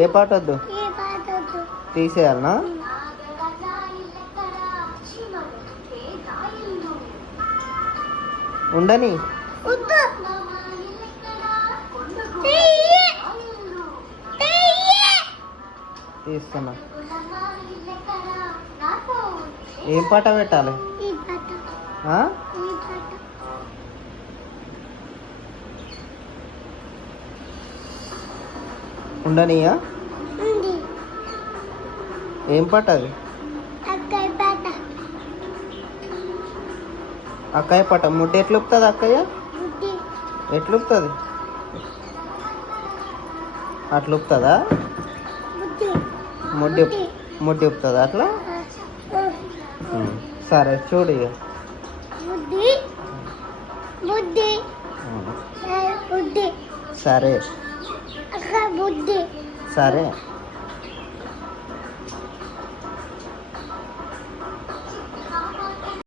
ఏ పాట వద్దు? తీసేయాలనా? ఉండని తీస్తున్నా. ఏం పాట పెట్టాలి? ఉండనియా? ఏం పాట అది? అక్కయ్య పాట. ముడ్డి ఎట్లుపుతుంది అక్కయ్య? ఎట్లుపుతుంది? అట్లుపుతుందా? ముడ్డి ముడ్డి ఉపుతుందా అట్లా? సరే చూడు ఇక. సరే సరే.